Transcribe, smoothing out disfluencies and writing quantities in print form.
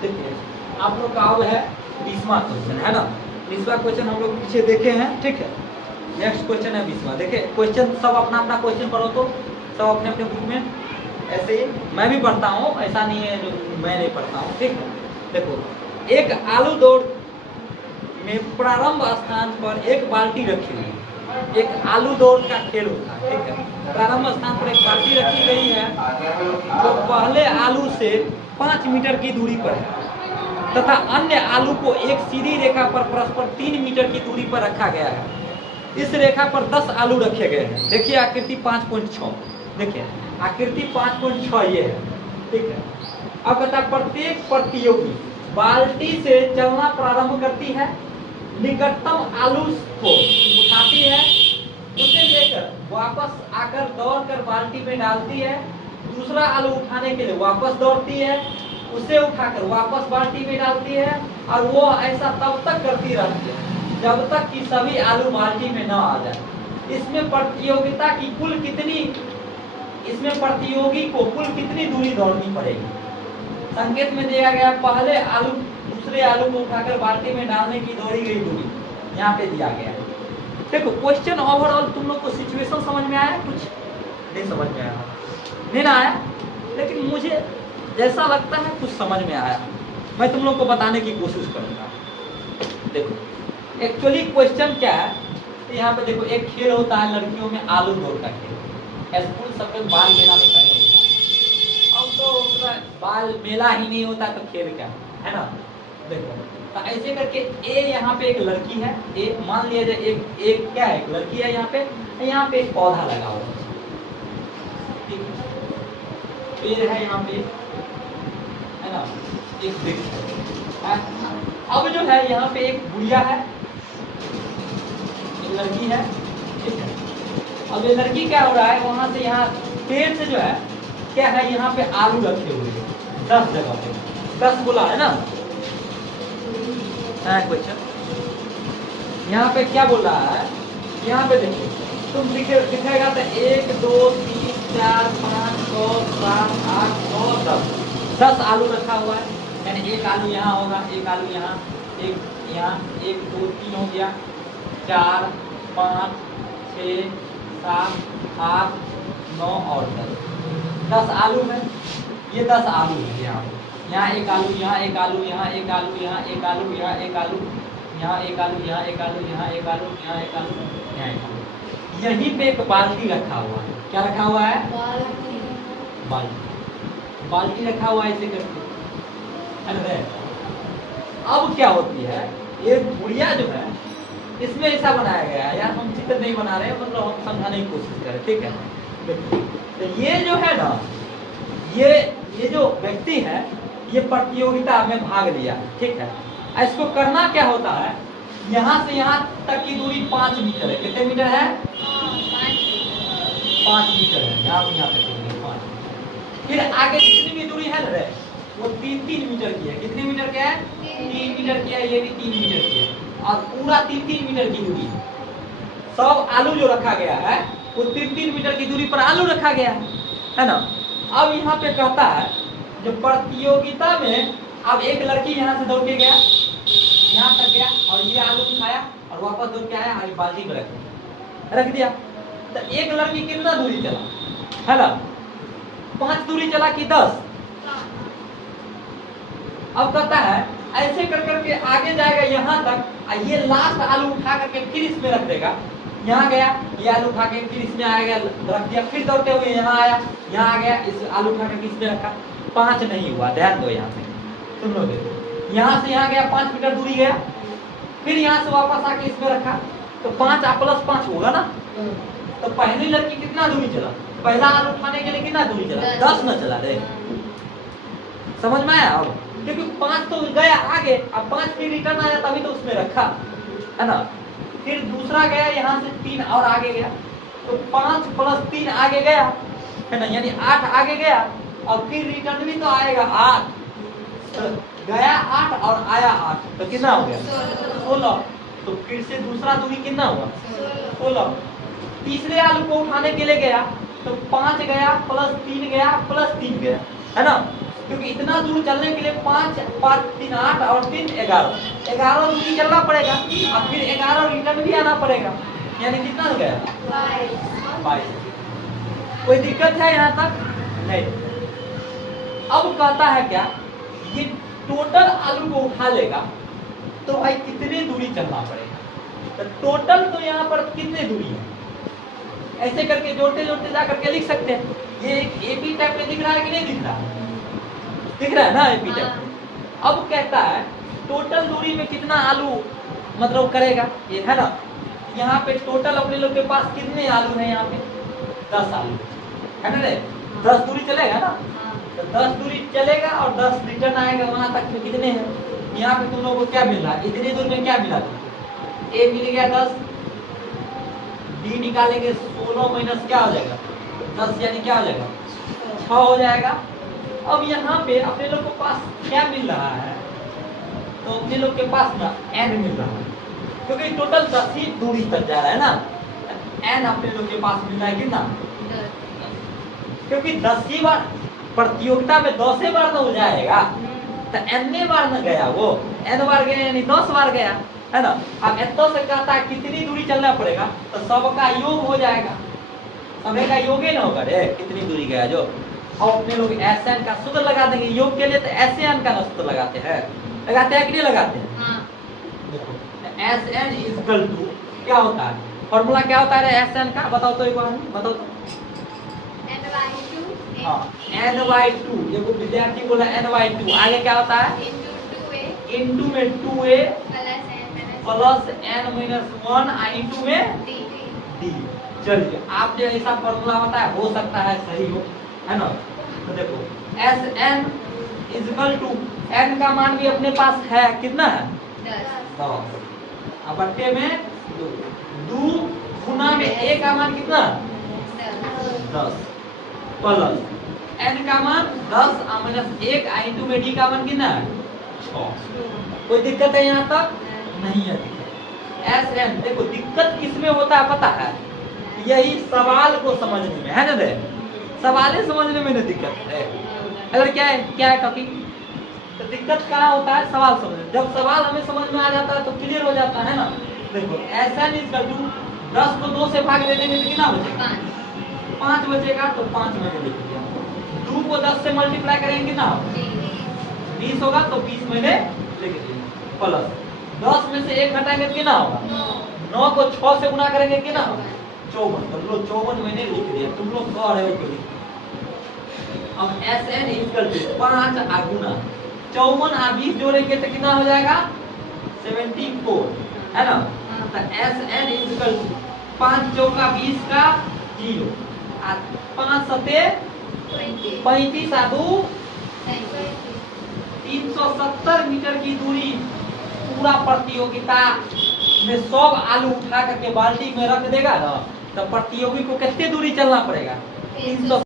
देखिए आप लोग का अब है 20वां क्वेश्चन है ना। 20वां क्वेश्चन हम लोग पीछे देखे हैं, ठीक है। नेक्स्ट क्वेश्चन है 20वां। देखिए क्वेश्चन सब अपना अपना क्वेश्चन पढ़ो, तो सब अपने अपने बुक में। ऐसे ही मैं भी पढ़ता हूँ, ऐसा नहीं है जो मैं नहीं पढ़ता हूँ, ठीक है। देखो एक आलू दौड़ में प्रारंभ स्थान पर एक बाल्टी रखी हुई है। एक आलू दौड़ का खेल होता है, ठीक है। प्रारंभ स्थान पर एक बाल्टी रखी गई है जो पहले आलू से 5 मीटर की दूरी पर है तथा अन्य आलू को एक सीधी रेखा पर परस्पर 3 मीटर की दूरी पर रखा गया है। इस रेखा पर 10 आलू रखे गए हैं। देखिए आकृति 5.6, देखिए आकृति 5.6 ये है, ठीक है। अब कहता है प्रत्येक प्रतियोगी बाल्टी से चलना प्रारंभ करती है, निकटतम आलू को उठाती है, उसे लेकर वापस आकर दौड़कर बाल्टी में डालती है, दूसरा आलू उठाने के लिए वापस दौड़ती है, उसे उठाकर वापस बाल्टी में डालती है, और वो ऐसा तब तक करती रहती है जब तक कि सभी आलू बाल्टी में न आ जाए। इसमें प्रतियोगिता की कुल कितनी इसमें प्रतियोगी को कुल कितनी दूरी दौड़नी पड़ेगी? संकेत में दिया गया पहले आलू दूसरे आलू को उठाकर बाल्टी में डालने की दौड़ी गई दूरी यहाँ पे दिया गया है। देखो क्वेश्चन ओवरऑल तुम लोग को सिचुएशन समझ में आया? कुछ नहीं समझ में आया? नहीं ना आया, लेकिन मुझे जैसा लगता है कुछ समझ में आया। मैं तुम लोग को बताने की कोशिश करूंगा। देखो एक्चुअली क्वेश्चन क्या है, यहाँ पे देखो एक खेल होता है लड़कियों में, आलू दौड़ का खेल। स्कूल सब में बाल मेला में पहले होता है। अब तो उसका बाल मेला ही नहीं होता तो खेल क्या है ना। देखो तो ऐसे करके ए यहाँ पे एक लड़की है, ए मान लिया जाए एक क्या है, एक लड़की है यहाँ पे एक पौधा लगा हुआ है, पेड़ है यहाँ पे है ना, एक वृक्ष है। अब जो है यहाँ पे एक बुढ़िया है, एक लड़की है, ठीक है। अब ये लड़की क्या हो रहा है, वहां से यहाँ पेड़ से जो है क्या है, यहाँ पे आलू रखे हुए हैं 10 जगह पे, 10 बोला है ना क्वेश्चन। यहाँ पे क्या बोल रहा है, यहाँ पे देखो तुम दिखेगा तो 1 2 3 4 5 6 7 8 9 10 आलू रखा हुआ है। यानी एक आलू यहाँ होगा, एक आलू यहाँ, एक यहाँ, 1 2 3 हो गया, 4 5 6 7 8 9 और 10 आलू है। ये 10 आलू है यहाँ एक आलू, यहाँ एक आलू, यहाँ एक आलू, यहाँ एक आलू, यहाँ एक आलू, यहाँ एक आलू, यहाँ एक आलू, यहाँ एक आलू, यहाँ एक आलू, यहाँ एक आलू। यहीं पे एक बाल्टी रखा हुआ है। क्या रखा हुआ है? बाल्टी रखा हुआ है ऐसे करके। अब क्या होती है, ये बुढ़िया जो है इसमें ऐसा बनाया गया है, यार हम चित्र नहीं बना रहे हैं, मतलब हम समझाने की कोशिश करें, ठीक है। तो ये जो है ना, ये जो व्यक्ति है ये प्रतियोगिता में भाग लिया, ठीक है। इसको करना क्या होता है, यहाँ से यहाँ तक की दूरी 5 मीटर है। कितने मीटर है? 5 मीटर है। यहाँ तक की दूरी 5। फिर आगे जितनी भी दूरी है ना वो 3-3 मीटर की है। कितने मीटर का है? 3 मीटर की है। ये भी 3 मीटर की है, और पूरा 3-3 मीटर की दूरी है। सब आलू जो रखा गया है वो 3-3 मीटर की दूरी पर आलू रखा गया है ना। अब यहाँ पे कहता है जो प्रतियोगिता में, अब एक लड़की यहाँ से दौड़ के गया, यहाँ तक गया, और ये आलू उठाया और वापस दौड़ के आया और बाल्टी में रख दिया। तो एक लड़की कितना दूरी चला है ना? 5 दूरी चला कि 10? अब कहता है ऐसे कर करके आगे जाएगा यहाँ तक, और ये लास्ट आलू उठा करके फिर इसमें रख देगा। यहाँ गया, ये आलू उठा के फिर इसमें आएगा, रख दिया, फिर दौड़ते हुए यहाँ आया, यहाँ आ गया, इस आलू उठा के इसमें रखा। 5 नहीं हुआ, ध्यान दो यहाँ पे, सुन लो। देखो यहाँ से यहाँ गया, 5 मीटर दूरी गया, फिर यहाँ से वापस आके इसमें रखा, तो 5 + 5 होगा ना। तो पहली लड़की कितना दूरी चला? पहला आलू उठाने के लिए कितना दूरी चला? 10 न चला रे। समझ में आया? अब क्योंकि 5 तो गया आगे, अब 5 फिर रिटर्न आया तभी तो उसमें रखा है ना। फिर दूसरा गया, यहाँ से 3 और आगे गया, तो 5 + 3 आगे गया है ना, यानी 8 आगे गया, और फिर रिटर्न भी तो आएगा 8। तो गया 8 और आया 8, तो कितना हो गया? 16। तो फिर से दूसरा दूरी कितना हुआ? 16। तीसरे आलू को उठाने के लिए गया, तो 5 गया + 3 गया + 3 गया है ना, क्योंकि इतना दूर चलने के लिए 5 5 3 8 और 3 11 11 दूरी चलना पड़ेगा, और फिर 11 रिटर्न भी आना पड़ेगा, यानी कितना गया 22। कोई दिक्कत है यहाँ तक? नहीं। अब कहता है क्या, ये टोटल आलू को उठा लेगा तो भाई कितनी दूरी चलना पड़ेगा, तो टोटल तो यहाँ पर कितनी दूरी है, ऐसे करके जोड़ते जोड़ते जा करके लिख सकते हैं। ये एक एपी टाइप में दिख रहा है कि नहीं दिख रहा है? दिख रहा है ना एपी टाइप में। अब कहता है टोटल दूरी में कितना आलू मतलब करेगा, ये है ना। यहाँ पे टोटल अपने लोग के पास कितने आलू हैं, यहाँ पे 10 आलू है ना रे, 10 दूरी चलेगा ना, तो 10 दूरी चलेगा और 10 रिटर्न आएगा, वहां तक में कितने हैं। यहाँ पे तुम लोगों को क्या मिल रहा है, इतनी दूर में क्या मिला तुमको, ए मिल गया 10, डी निकालेंगे 16 माइनस क्या हो जाएगा 10, यानी क्या हो जाएगा 6 हो जाएगा। अब यहाँ पे अपने लोग के पास क्या मिल रहा है, तो अपने लोग के पास ना एन मिल रहा है, क्योंकि टोटल 10 ही दूरी तक जा रहा है ना, एन अपने लोग के पास मिल रहा है कितना, क्योंकि 10 ही बार प्रतियोगिता में 10 बार तो हो जाएगा, तो एन बार न गया, वो एन बार गया यानी 10 बार गया, है ना। अब इतना से कहता है कितनी दूरी चलना पड़ेगा, तो सबका योग हो जाएगा, सबे का योग ही ना होगा रे, कितनी दूरी गया जो। और अपने लोग एस एन का सूत्र लगा देंगे, योग के लिए तो एस एन का सूत्र लगाते हैं, लगाते हैं कि नहीं लगाते हैं। हाँ। देखो एस एन इक्वल टू क्या होता है, फॉर्मूला क्या होता है एस एन का, बताओ तो एक बार बताओ तो। n/2, देखो विद्यार्थी बोला n/2, आगे क्या होता है इंटू में 2a प्लस n-1 इंटू में d। चलिए आपने ऐसा फॉर्मूला बताया, हो सकता है सही हो, है ना। तो देखो Sn इक्वल टू n का मान भी अपने पास है, कितना है 10, अब बट्टे में 2 गुना में a का मान कितना 10 प्लस n का मान 10 माइनस 1 इंटू में d का मान कितना है 6। कोई दिक्कत है यहाँ तक? नहीं है दिक्कत। Sn देखो दिक्कत किसमें होता है पता है, यही सवाल को समझने में, है ना, सवाल समझने में नहीं दिक्कत है। अगर क्या है टॉपिक, तो दिक्कत कहाँ होता है सवाल समझने, जब सवाल हमें समझ में आ जाता है तो क्लियर हो जाता है ना। देखो Sn इक्वल टू 10 को 2 से भाग दे देंगे तो कितना बचेगा 5 बचेगा, तो 5 मैंने लिख दिया। 2 को 10 से मल्टीप्लाई करेंगे कितना 20 होगा, तो 20 मैंने लिख दिया, प्लस 10 में से 1 घटाएंगे कितना होगा 9 को 6 से गुना करेंगे कितना होगा 54, तो लो 54 मैंने लिख दिया, तुम लोग कह रहे हो कि अब Sn इक्वल टू 5 गुना 54 और 20 जोड़ेंगे तो कितना हो जाएगा 74, है ना। तो Sn इक्वल टू 5 चौका 20 का 0, 5 सते 35 आदू 370 मीटर की दूरी पूरा प्रतियोगिता में सब आलू उठा करके बाल्टी में रख देगा ना, तो प्रतियोगी को कितनी दूरी चलना पड़ेगा 300